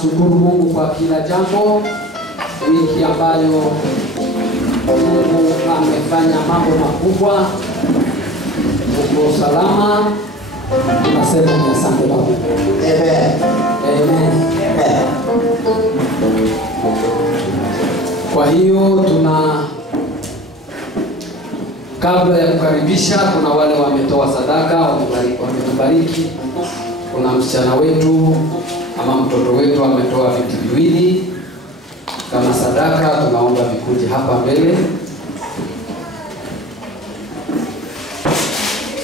tunashukuru Mungu kwa kila jambo. Wiki ambayo Mungu amefanya mambo makubwa. Uko salama. Tunasema ni asante Baba. Amen. Amen. Amen. Kwa hiyo kabla ya kukaribisha, kuna wale wametoa sadaka, wametubariki. Kuna msichana wetu ama mtoto wetu ametoa vitu viwili kama sadaka, tunaomba vikuje hapa mbele.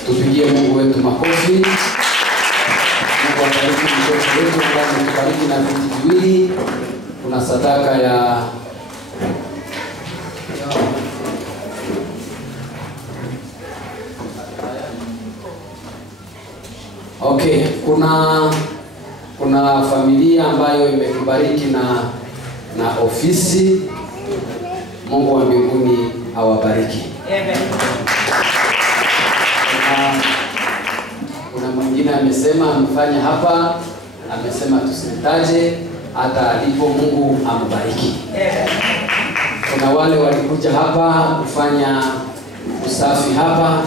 Tupigie Mungu wetu makofi. Mungu abariki mtoto wetu ambaye ametubariki na vitu viwili. Kuna sadaka ya Okay, kuna familia ambayo imetubariki na ofisi. Mungu wa mbinguni awabariki. Amen. Kuna mwingine amesema amefanya hapa, amesema tusimtaje hata alipo. Mungu ambariki. Amen. Kuna wale walikuja hapa kufanya usafi hapa,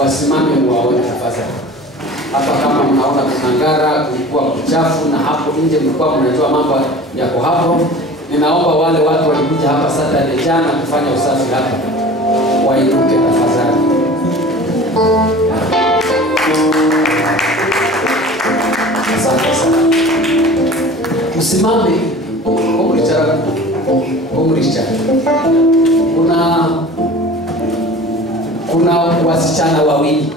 wasimame muwaone tafadhali. Hapa kama mnaona kuna ngara, kulikuwa kuchafu na hapo nje mlikuwa mnajua mambo yako hapo. Ninaomba wale watu walikuja hapa Saturday jana kufanya usafi hapa wainuke tafadhali. Asante sana. Msimame. Umricha. Kuna wasichana wawili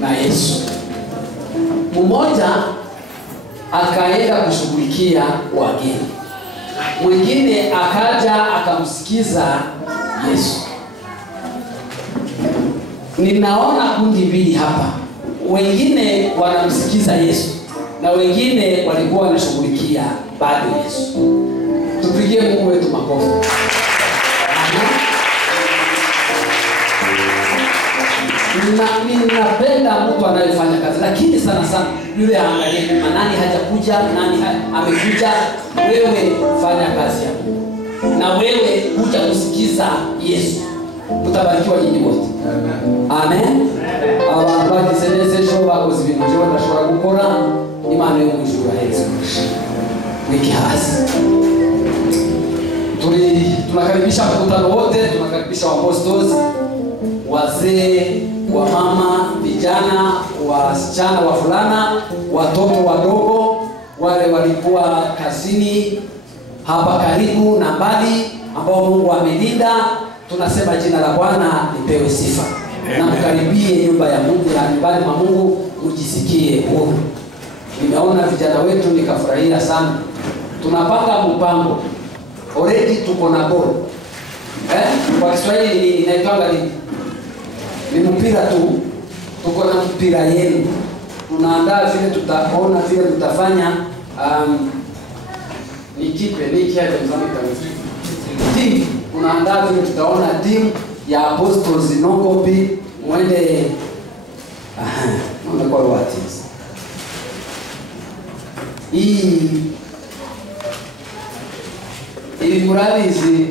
na Yesu. Mmoja akaenda kushughulikia wageni, mwingine akaja akamsikiza Yesu. Ninaona kundi mbili hapa, wengine wanamsikiza Yesu na wengine walikuwa wanashughulikia bado Yesu. Tupigie Mungu wetu makofi. Ninapenda mtu anayefanya kazi, lakini sana sana yule angalie nani hajakuja, nani amekuja. Wewe fanya kazi yako na wewe kuja kusikiza Yesu. Utabarikiwa nyinyi wote. Amen. Abantu bagize sho bakoze ibintu byo badashobora gukora, Imana yo mwijuru ahetse wiki hasi. Tunakaribisha mkutano wote, tunakaribisha apostles, wazee, wa mama, vijana, wasichana, wavulana, watoto wadogo, wale walikuwa kazini hapa karibu na mbali ambao Mungu amelinda. Tunasema jina la Bwana lipewe sifa. Na mkaribie nyumba ya Mungu, na nyumbani mwa Mungu mjisikie huru. Nimeona vijana wetu nikafurahia sana. Tunapanga mpango. Already tuko na goal. Kwa Kiswahili inaitwa ni mpira tu. Tuko na mpira yenu. Tunaandaa vile tutaona vile tutafanya ni haja mzamika team. Tunaandaa vile tutaona team ya apostles no copy mwende kwa watu. Ili muralizi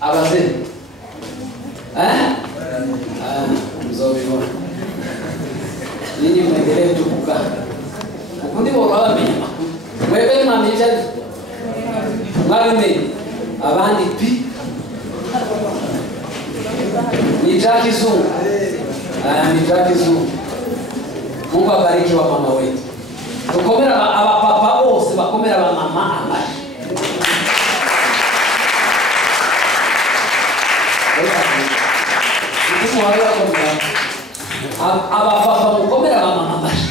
abazee. Mzobi wa. Nini mwendelee tukuka. Ukundi bora bamenya. Wewe mamija. Ngabime abandi pi. Nitaki zungu. Nitaki zungu. Mungu abariki wa mama wetu. Tukomera abapapa bose bakomera ba mama amashi. Abapapa mukomera ba mama amashi.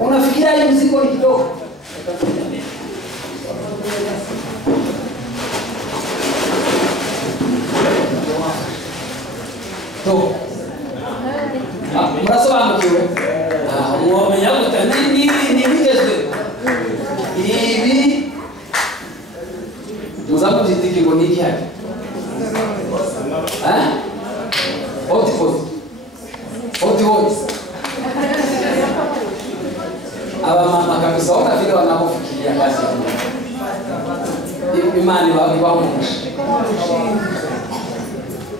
Unafikiria hii mzigo ni kidogo? To. Murasobanukiwe? Mwamenya gute ni bigezwe. Ibi muzamubyitike ngo niki haki. Oti. Aba mama kabisa ona vile wanapofikiria kazi ya Mungu. Imani wa Mungu.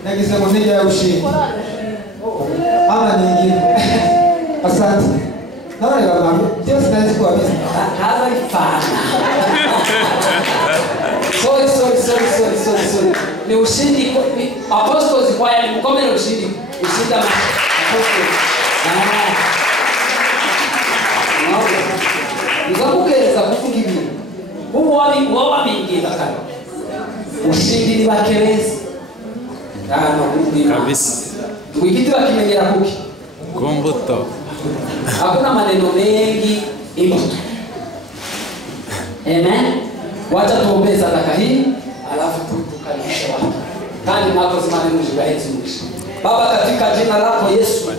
Na kisema nija ya ushindi. Ama nyingine. Asante. Naona kama just nice kwa mimi. Kaza ifana. Sorry. Ni ushindi apostles kwa ya mkome ni ushindi. Ushinda apostles. Nikakukeleza kufikiri. Mungu wabingiza kana. Ushindi ni bakelezi. Kabisa. Wikiti wakimenyera kuki. Kumbuto. Hakuna maneno mengi imbuto. Amen. Wacha tuombe sadaka hii alafu tukaribishe watu. Kandi nako simame mjibaheti mwisho. Baba, katika jina lako Yesu,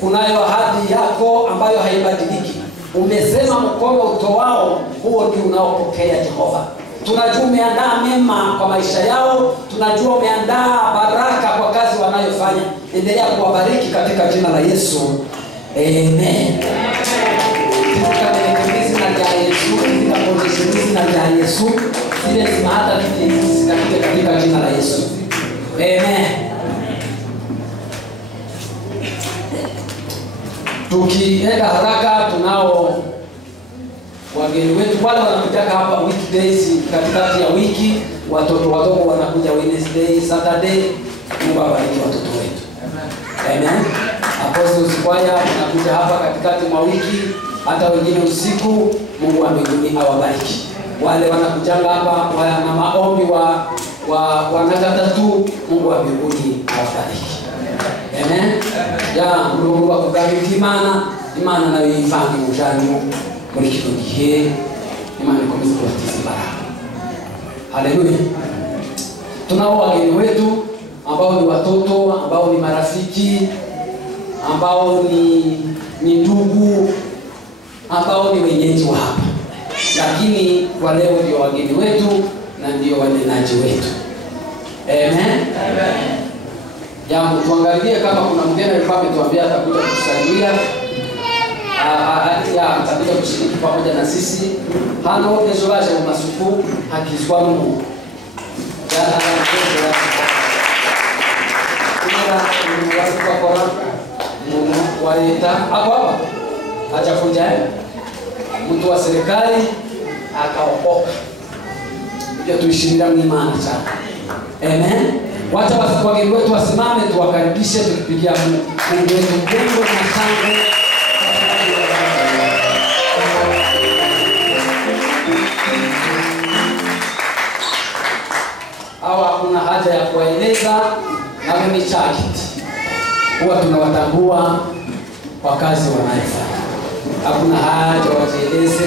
kunayo ahadi yako ambayo haibadiliki. Umesema mkono utoao huo ndio unaopokea Jehova. Tunajua umeandaa mema kwa maisha yao, tunajua umeandaa baraka kwa kazi wanayofanya. Endelea kuwabariki katika jina la Yesu. Amen. Yesu zile zimahata katika jina la Yesu. Amen. Tukienda haraka, tunao wageni wetu wale wanakuja hapa weekdays, katikati ya wiki. Watoto wadogo wanakuja Wednesday, Saturday. Mungu awabariki watoto wetu. Amen. Apostles choir wanakuja hapa katikati mwa wiki, hata wengine usiku. Mungu wa mbinguni awabariki. Wale wanakujanga hapa wana maombi wa nakata tu, Mungu wa mbinguni awabariki. Amen. Ya Mungu akubariki imana na yifangi mujanyu muri kino gihe. Imana ikomeze kubatiza baraka. Haleluya. Tunao wageni wetu ambao ni watoto, ambao ni marafiki, ambao ni ndugu, ambao ni wenyeji wa hapa. Lakini kwa leo ndio wageni wetu na ndio wanenaji wetu. Amen. Amen. Tuangalie kama kuna mgeni alikuwa ametuambia atakuja kutusaidia. Atakuja kushiriki pamoja na sisi. Hano desolaje masuku hakizwa Mungu. Waleta hapa hajakuja mtu wa serikali akaokoka. Ndio tuishindira imani sana. Amen. Wacha wageni wetu wasimame tuwakaribishe, tukipigia Mungu wetu Mungu na shangwe. Hawa hakuna haja ya kueleza na ni chakiti. Huwa tunawatambua kwa kazi wanayofanya. Hakuna haja wajieleze,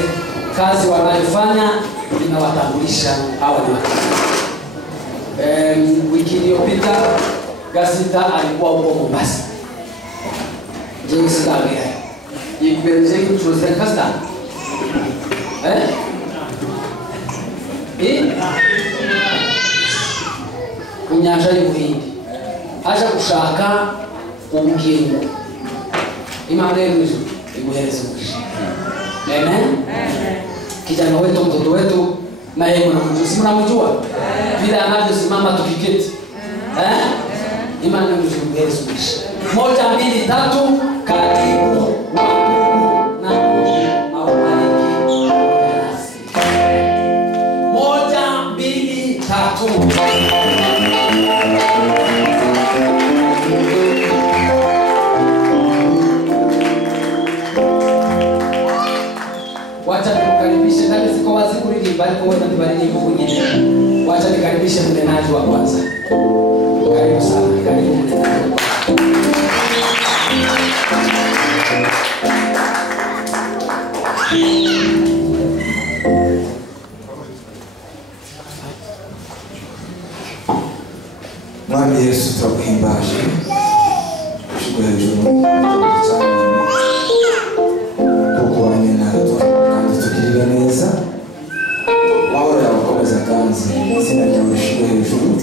kazi wanayofanya inawatambulisha hawa ni watu. Wiki iliyopita Gasita alikuwa huko Mombasa. Je, usitabia. Ikubeleze kutuzoea kasta. Kunyanja y'Ubuhindi. Aje gushaka ubugingo. Imana yezu iguhereze umugisha. Amen. Kijana wetu, mtoto wetu na yeye mnamjua vile anavyosimama tukiketi. Imani mzuri Yesu. 1 2 3 karibu na awabariki. 1 2 3. Wacha tukaribishe ndani ziko wazi kuliimba kwa wewe ndibariki Mungu mwenyewe. Wacha nikaribishe mnenaji wa kwanza. Karibu sana, karibu mnenaji. Mwami Yesu twakuhimbaje. Shukrani hejuru cyane. Kuko wanyena kandi tukirira neza. Mahoro yawe akomeza kanzi. Izina ryawe shukrani hejuru.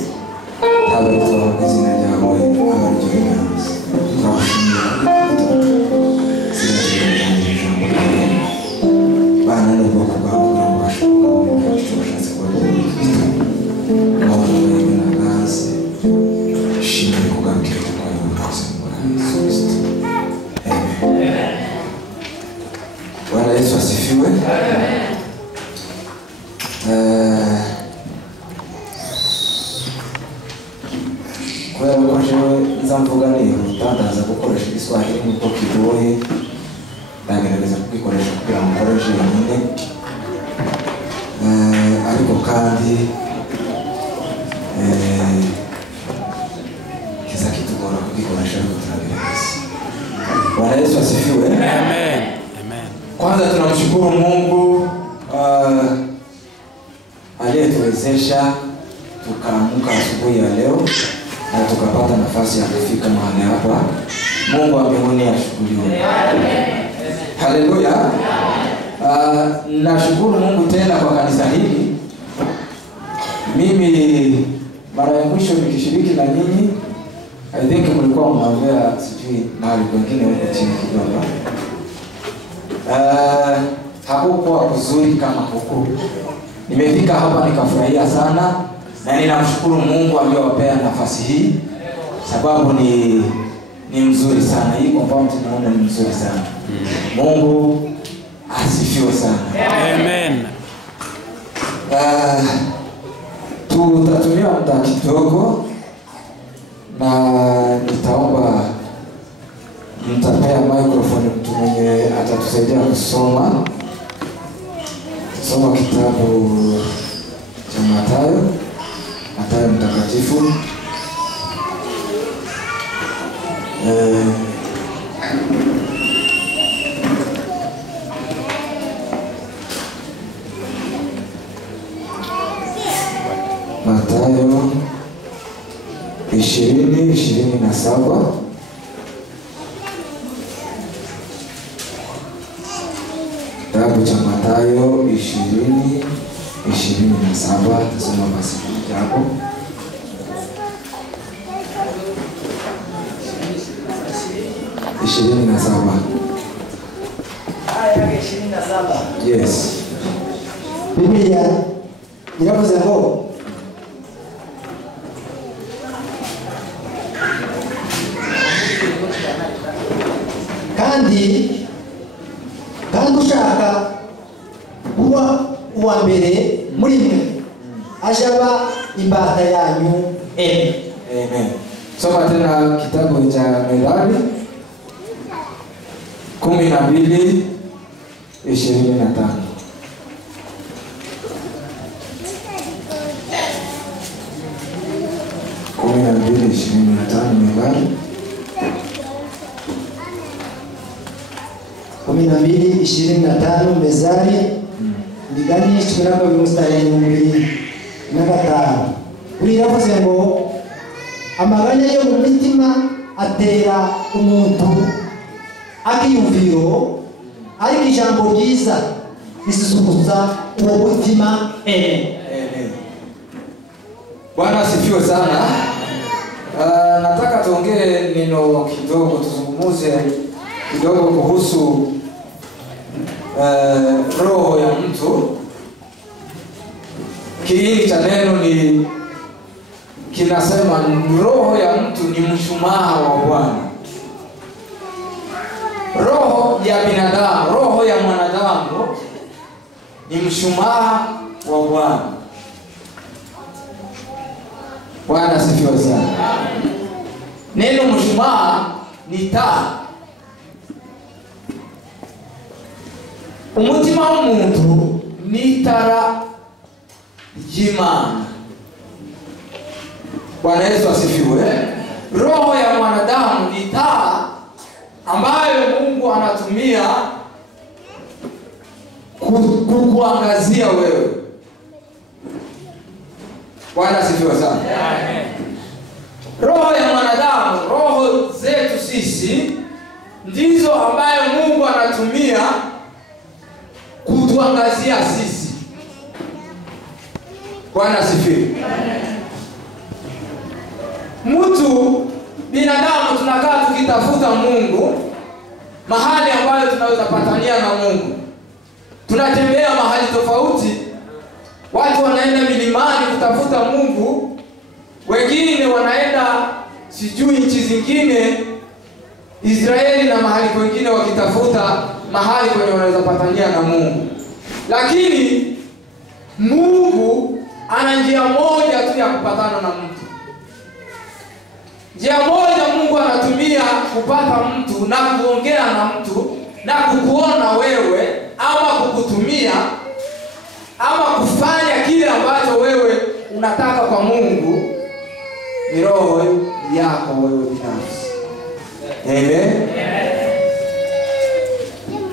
mtu binadamu tunakaa tukitafuta Mungu mahali ambayo tunaweza patania na Mungu. Tunatembea mahali tofauti. Watu wanaenda milimani kutafuta Mungu, wengine wanaenda sijui nchi zingine, Israeli na mahali kwingine wakitafuta mahali kwenye wanaweza patania na Mungu. Lakini Mungu ana njia moja tu ya kupatana na mtu. Njia moja Mungu anatumia kupata mtu na kuongea na mtu na kukuona wewe ama kukutumia ama kufanya kile ambacho wewe unataka kwa Mungu, ni roho yako wewe binafsi. Amen.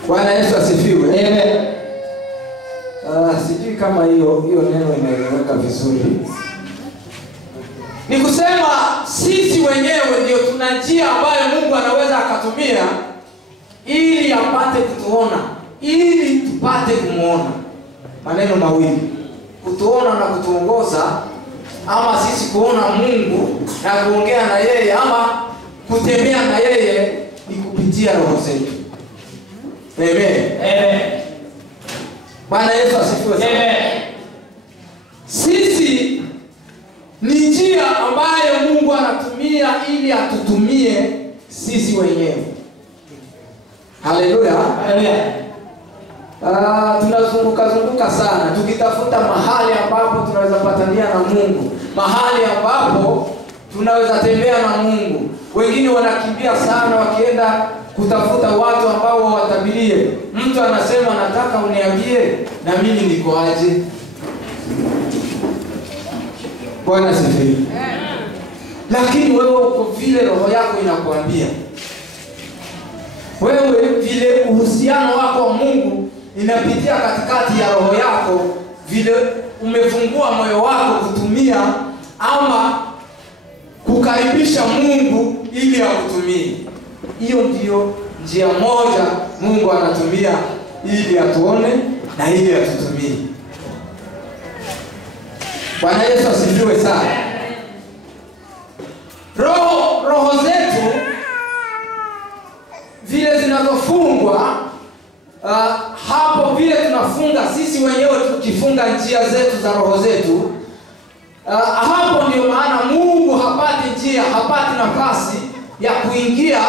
Bwana Yesu asifiwe. Amen. Sijui kama hiyo neno inaeleweka vizuri. Ni kusema sisi wenyewe ndio tuna njia ambayo Mungu anaweza akatumia ili apate kutuona, ili tupate kumuona. Maneno mawili, kutuona na kutuongoza, ama sisi kuona Mungu na kuongea na yeye ama kutembea na yeye, ni kupitia roho zetu. Amen. Amen. Bwana Yesu asifiwe. Amen. Sisi ni njia ambayo Mungu anatumia ili atutumie sisi wenyewe. Haleluya. Haleluya. Tunazunguka sana tukitafuta mahali ambapo tunaweza patania na Mungu, mahali ambapo tunaweza tembea na Mungu. Wengine wanakimbia sana wakienda kutafuta watu ambao wawatabirie. Mtu anasema nataka uniambie na mimi niko aje. Bwana asifiwe. Lakini wewe uko vile roho yako inakuambia. Wewe vile uhusiano wako wa Mungu inapitia katikati ya roho yako, vile umefungua moyo wako kutumia ama kukaribisha Mungu ili akutumie. Hiyo ndiyo njia moja Mungu anatumia ili atuone na ili atutumie. Bwana Yesu asifiwe sana. Roho zetu vile zinazofungwa, hapo vile tunafunga sisi wenyewe, tukifunga njia zetu za roho zetu, hapo ndio maana Mungu hapati njia, hapati nafasi ya kuingia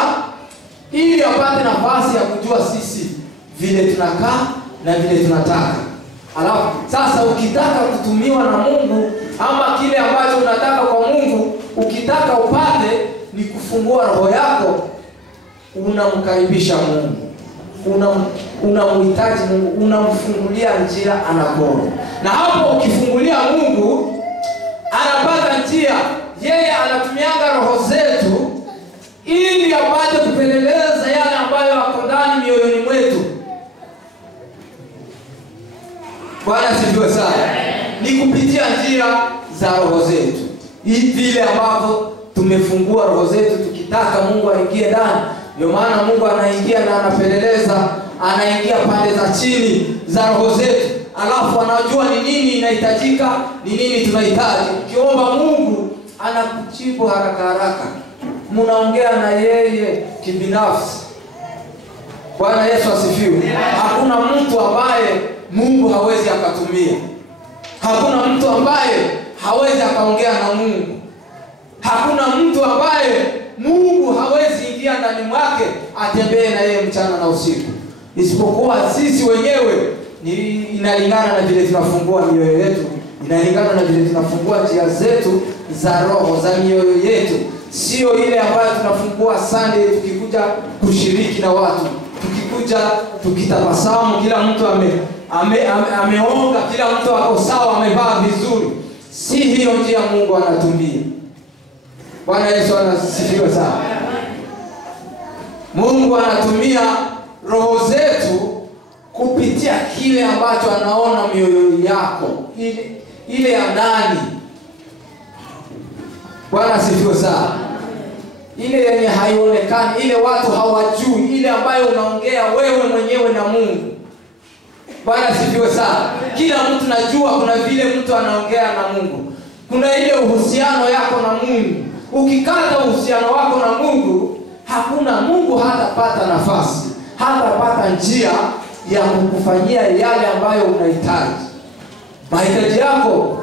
ili apate nafasi ya kujua sisi vile tunakaa na vile tunataka. Alafu sasa ukitaka kutumiwa na Mungu ama kile ambacho unataka kwa Mungu, ukitaka upate, ni kufungua roho yako, unamkaribisha Mungu, unamhitaji Mungu, unamfungulia njia anakoona. Na hapo ukifungulia Mungu, anapata njia. Yeye anatumianga roho zetu ili apate kupeleleza yale ambayo yako ndani mioyoni mwetu. Bwana asifiwe sana. Ni kupitia njia za roho zetu. Vile ambavyo tumefungua roho zetu tukitaka Mungu aingie ndani. Ndio maana Mungu anaingia na anapeleleza, anaingia pande za chini za roho zetu. Alafu anajua ni nini inahitajika, ni nini tunahitaji. Ukiomba Mungu anakujibu haraka. Mnaongea na yeye kibinafsi. Bwana Yesu asifiwe. Hakuna mtu ambaye Mungu hawezi akatumia. Hakuna mtu ambaye hawezi akaongea na Mungu. Hakuna mtu ambaye Mungu hawezi ingia ndani mwake atembee na yeye mchana na usiku. Isipokuwa sisi wenyewe, inalingana na vile tunafungua mioyo yetu, inalingana na vile tunafungua njia zetu za roho za mioyo yetu. Sio ile ambayo tunafungua Sunday tukikuja kushiriki na watu, tukikuja tukitabasamu, kila mtu ameonga, kila mtu ako sawa, amevaa vizuri. Si hiyo njia Mungu anatumia. Bwana Yesu anasifiwe sana. Mungu anatumia roho zetu kupitia kile ambacho anaona mioyo yako, ile ya ndani. Bwana asifiwe sana. Ile yenye haionekani, ile watu hawajui, ile ambayo unaongea wewe mwenyewe na Mungu. Bwana asifiwe sana. Kila mtu najua kuna vile mtu anaongea na Mungu. kuna ile uhusiano yako na Mungu. Ukikata uhusiano wako na Mungu, hakuna, Mungu hatapata nafasi, hatapata njia ya kukufanyia yale ambayo unahitaji. Mahitaji yako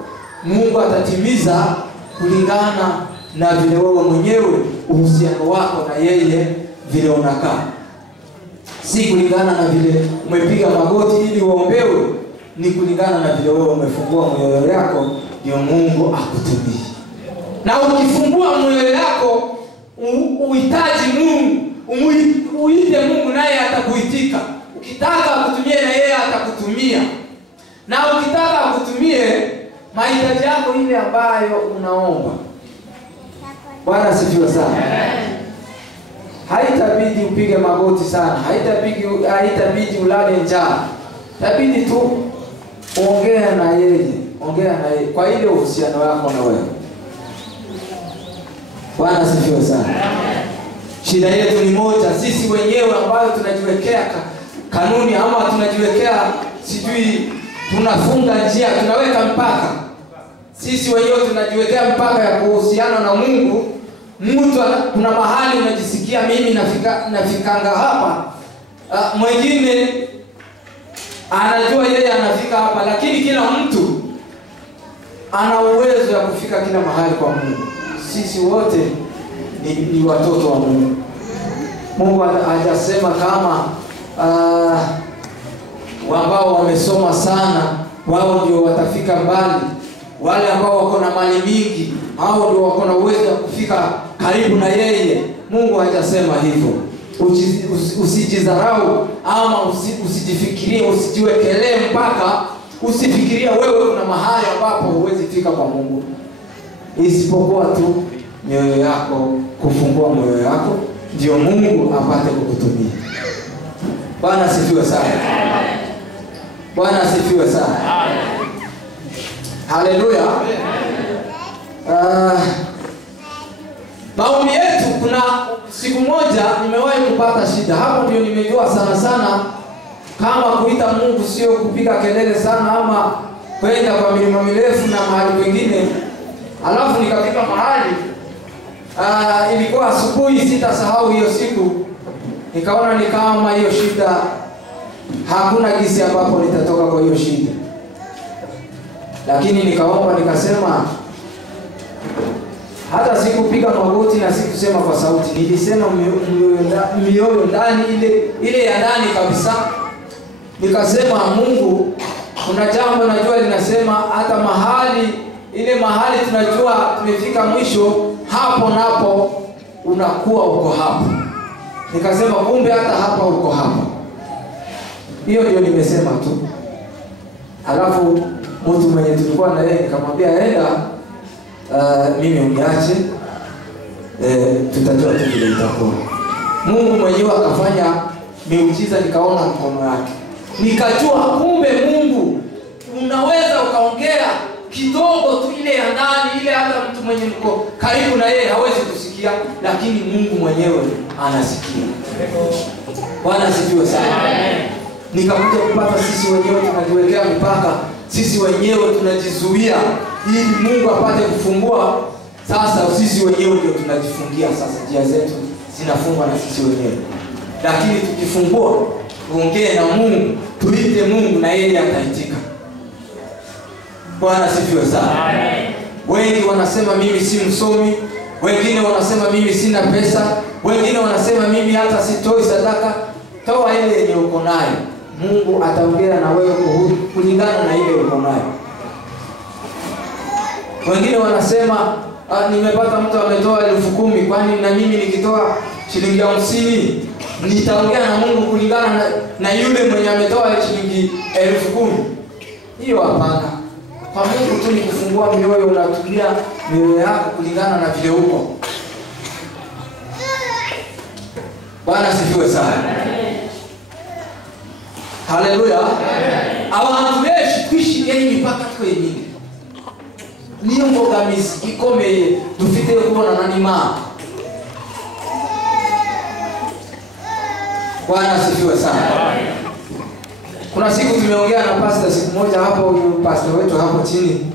Mungu atatimiza kulingana na vile wewe mwenyewe uhusiano wako na yeye vile unakaa. Si kulingana na vile umepiga magoti ili uombewe, ni kulingana na vile wewe umefungua moyo yako ndio Mungu akutumie. Na ukifungua moyo yako uhitaji Mungu, uite Mungu naye atakuitika. Ukitaka akutumie na yeye atakutumia. Na ukitaka akutumie mahitaji yako ile ambayo unaomba. Bwana asifiwe sana. Haitabidi upige magoti sana. Haitabidi ulale njaa. Itabidi tu ongea na yeye. Ongea na yeye kwa ile uhusiano wako na wewe. Bwana asifiwe sana. Shida yetu ni moja, sisi wenyewe ambao tunajiwekea kanuni ama tunajiwekea sijui tunafunga njia, tunaweka mpaka. Sisi wenyewe tunajiwekea mpaka ya kuhusiana na Mungu. Mtu kuna mahali unajisikia mimi nafikanga hapa. Mwingine anajua yeye anafika hapa, lakini kila mtu ana uwezo wa kufika kila mahali kwa Mungu. Sisi wote ni watoto wa Mungu. Mungu hajasema kama ambao wamesoma sana wao ndio watafika mbali. Wale ambao wako na mali mingi hao ndio wako na uwezo wa kufika karibu na yeye. Mungu hajasema hivyo. Usijidharau ama usijifikirie, usijiwekelee mpaka usifikiria wewe kuna mahali ambapo huwezi fika kwa Mungu. Isipokuwa tu mioyo yako, kufungua moyo yako ndio Mungu apate kukutumia. Bwana asifiwe sana. Bwana asifiwe sana. Haleluya. Maombi yetu, kuna siku moja nimewahi kupata shida. Hapo ndio nimejua sana sana kama kuita Mungu sio kupiga kelele sana ama kwenda kwa milima mirefu na mahali pengine. Alafu nikafika mahali ilikuwa asubuhi, sitasahau hiyo siku. Nikaona ni kama hiyo shida hakuna gisi ambapo nitatoka kwa hiyo shida. Lakini nikaomba, nikasema hata sikupiga magoti na sikusema kwa sauti. Nilisema mioyo ndani, ile ya ndani kabisa. Nikasema Mungu, kuna jambo najua linasema hata mahali tunajua tumefika mwisho, hapo napo unakuwa uko hapo. Nikasema kumbe hata hapa uko hapa. Hiyo ndio nimesema tu. Alafu mtu mwenye tulikuwa na yeye nikamwambia enda, mimi uniache, tutajua tu vile itakuwa. Mungu mwenyewe akafanya miujiza, nikaona mkono wake. Nikajua kumbe Mungu unaweza ukaongea kidogo tu ile ya ndani, ile hata mtu mwenye mko karibu na yeye hawezi kusikia, lakini Mungu mwenyewe anasikia. Bwana asifiwe sana. Nikakuja kupata sisi wenyewe tunajiwekea mipaka, sisi wenyewe tunajizuia ili Mungu apate kufungua. Sasa sisi wenyewe ndio tunajifungia, sasa njia zetu zinafungwa na sisi wenyewe. Lakini tukifungua, tuongee na Mungu, tuite Mungu na yeye ataitika. Bwana asifiwe sana. Wengi wanasema mimi si msomi, wengine wanasema mimi sina pesa, wengine wanasema mimi hata sitoi sadaka. Toa ile yenye uko nayo. Mungu ataongea na wewe kulingana na ile uko nayo. Wengine wanasema nimepata mtu ametoa 10,000, kwani na mimi nikitoa shilingi 50 nitaongea na Mungu kulingana na yule mwenye ametoa shilingi 10,000. Hiyo hapana. Kwa Mungu tu ni kufungua mioyo, unatumia mioyo yako kulingana na vile uko. Bwana asifiwe sana. Haleluya. Abantu benshi twishimiye imipaka twenyine. Niyo mbogamizi ikomeye dufite kubona na Imana. Bwana asifiwe sana. Kuna siku tumeongea na pastor siku moja hapo, huyu pastor wetu hapo chini.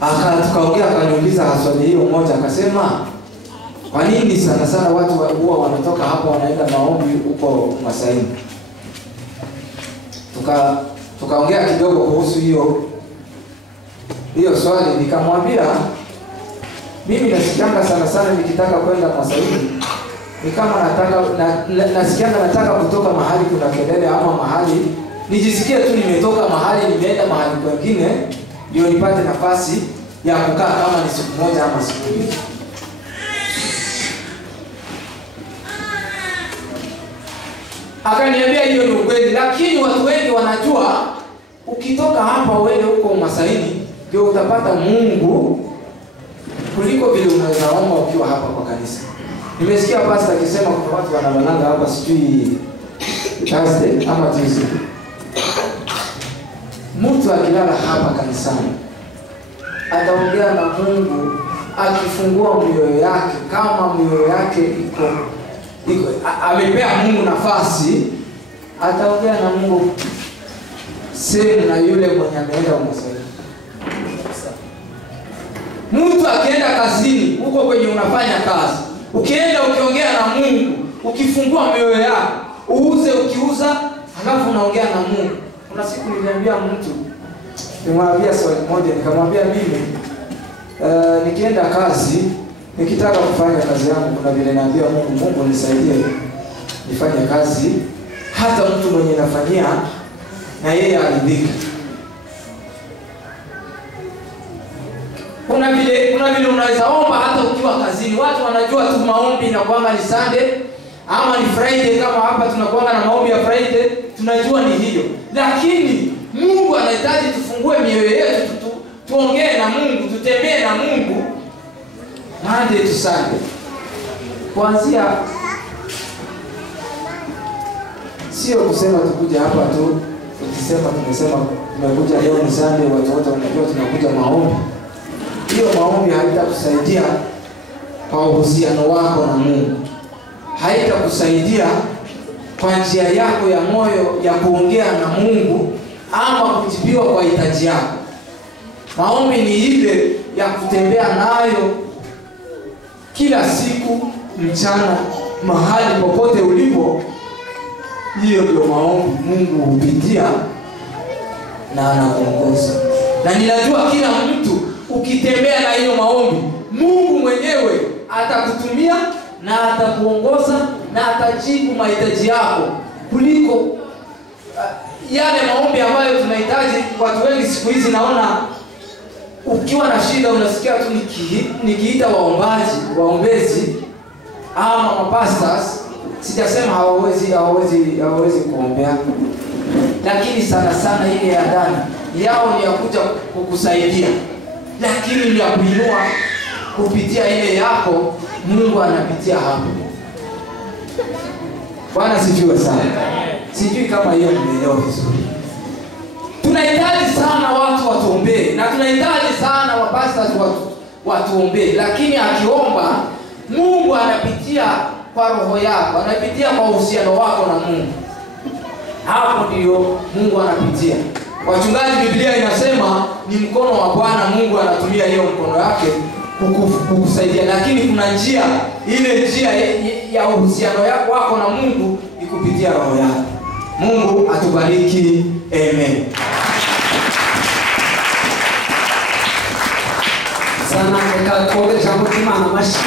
tukaongea, akaniuliza swali hiyo moja, akasema kwa nini sana sana watu huwa wanatoka hapa wanaenda maombi huko Masaini? Tukaongea kidogo kuhusu hiyo swali. Nikamwambia mimi nasikianga sana sana nikitaka kwenda Masaini ni kama nasikianga nataka kutoka mahali kuna kelele, ama mahali nijisikie tu nimetoka mahali nimeenda mahali kwingine, ndio nipate nafasi ya kukaa kama ni siku moja ama siku mbili. Akaniambia hiyo ni ukweli, lakini watu wengi wanajua ukitoka hapa uende huko Masaini ndio utapata Mungu kuliko vile unaweza omba ukiwa hapa kwa kanisa. Nimesikia pastor akisema kuna watu wanabalanga hapa sijui Thursday ama Tuesday. Mtu akilala hapa kanisani ataongea na Mungu akifungua mioyo yake, kama mioyo yake iko amepea Mungu nafasi, ataongea na Mungu same na yule mwenye ameenda Masaini. Mtu akienda kazini huko kwenye unafanya kazi, ukienda ukiongea na Mungu, ukifungua mioyo yako, ukiuza, halafu unaongea na Mungu. Kuna siku niliambia mtu, nimwambia swali moja, nikamwambia mimi nikienda kazi, nikitaka kufanya kazi yangu, kuna vile naambia Mungu nisaidie nifanye kazi hata mtu mwenye nafanyia na yeye aridhike. Kuna vile unaweza omba hata ukiwa kazini. Watu wanajua tu maombi na kwamba ni Sunday ama ni Friday, kama hapa tunakuwa na maombi ya Friday, tunajua ni hiyo. Lakini Mungu anahitaji tufungue mioyo yetu, tuongee na Mungu, tutembee na Mungu Monday to Sunday. Kuanzia sio kusema tukuja hapa tu, tumesema tumekuja leo ni Sunday, watu wote wanajua tunakuja maombi. Hiyo maombi haitakusaidia kwa uhusiano wako na Mungu. Haitakusaidia kwa njia yako ya moyo ya kuongea na Mungu ama kujibiwa kwa hitaji yako. Maombi ni ile ya kutembea nayo kila siku, mchana, mahali popote ulipo. Hiyo ndio maombi Mungu hupitia na anakuongoza. Na ninajua kila mtu ukitembea na hiyo maombi, Mungu mwenyewe atakutumia na atakuongoza na atajibu mahitaji yako kuliko yale maombi ambayo tunahitaji. Watu wengi siku hizi naona ukiwa na shida unasikia tu nikiita waombezi ama mapastors, sijasema hawawezi kuombea, lakini sana sana ile ya ndani yao ni ya kuja kukusaidia, lakini ni ya kuinua kupitia ile yako. Mungu anapitia hapo. Bwana sifiwe sana. Sijui kama hiyo nimeelewa vizuri. Tunahitaji sana watu watuombee, na tunahitaji sana wapastors watuombee, lakini akiomba Mungu anapitia kwa roho yako, anapitia kwa uhusiano wako na Mungu. Hapo ndio Mungu anapitia. Wachungaji, Biblia inasema ni mkono wa Bwana, Mungu anatumia hiyo mkono wake kukusaidia, lakini kuna njia, ile njia ya uhusiano wako na Mungu ni kupitia roho yako. Mungu atubariki. Amen. Sana kwa jambo kimana mashi.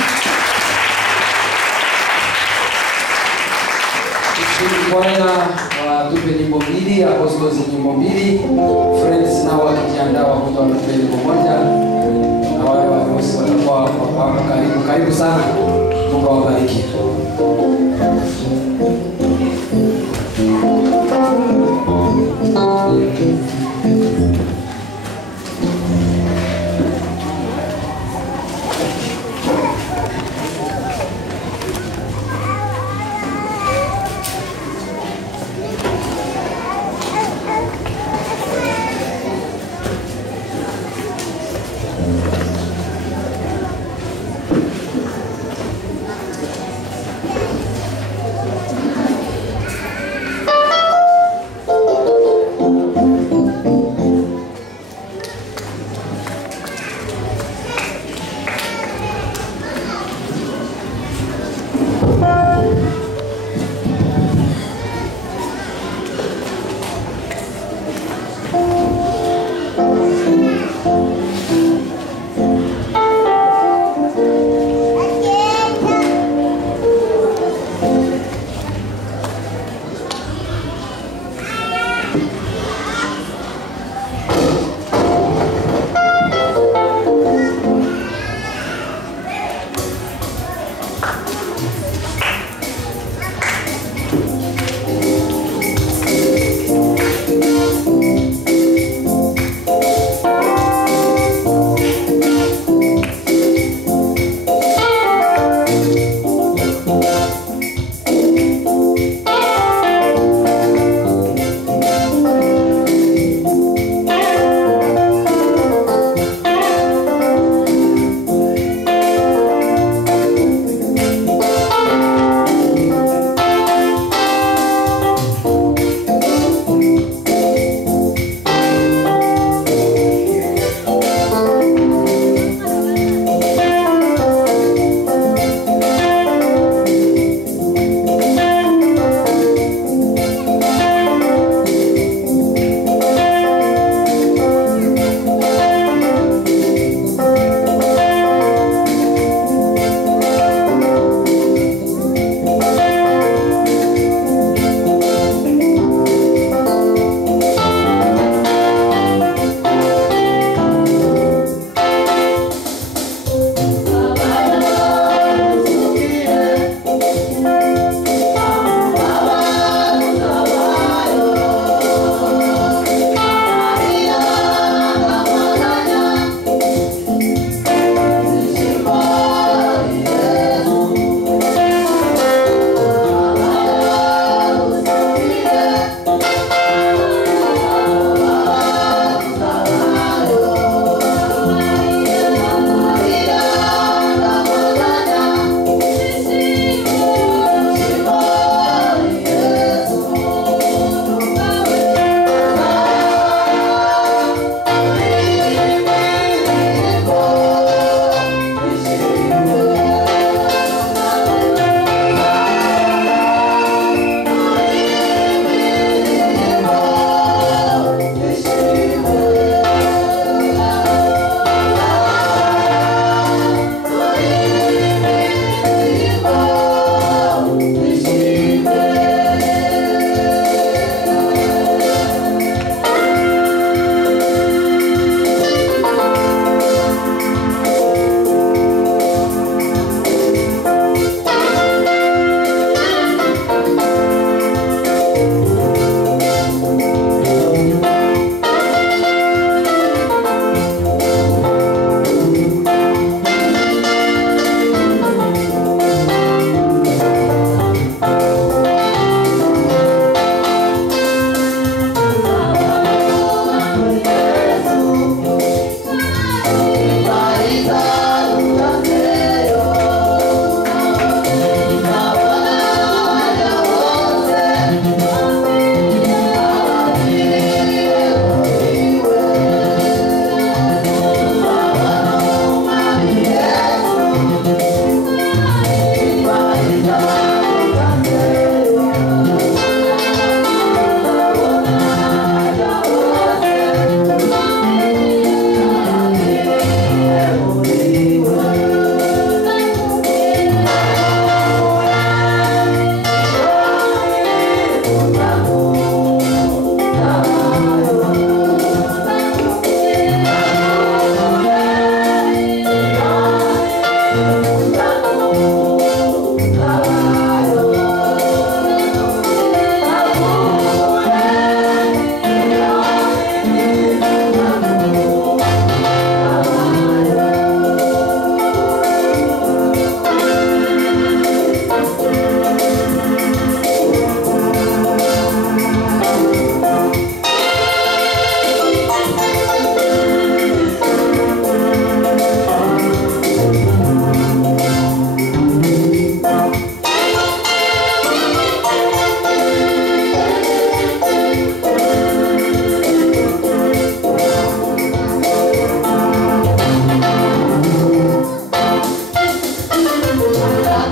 Kwaya watupe nyimbo mbili, apostles nyimbo mbili, friends nao wakijiandaa wakuja watupe nyimbo moja, na wale warusi watakuwa karibu sana. Mungu awabariki.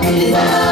Ni salama.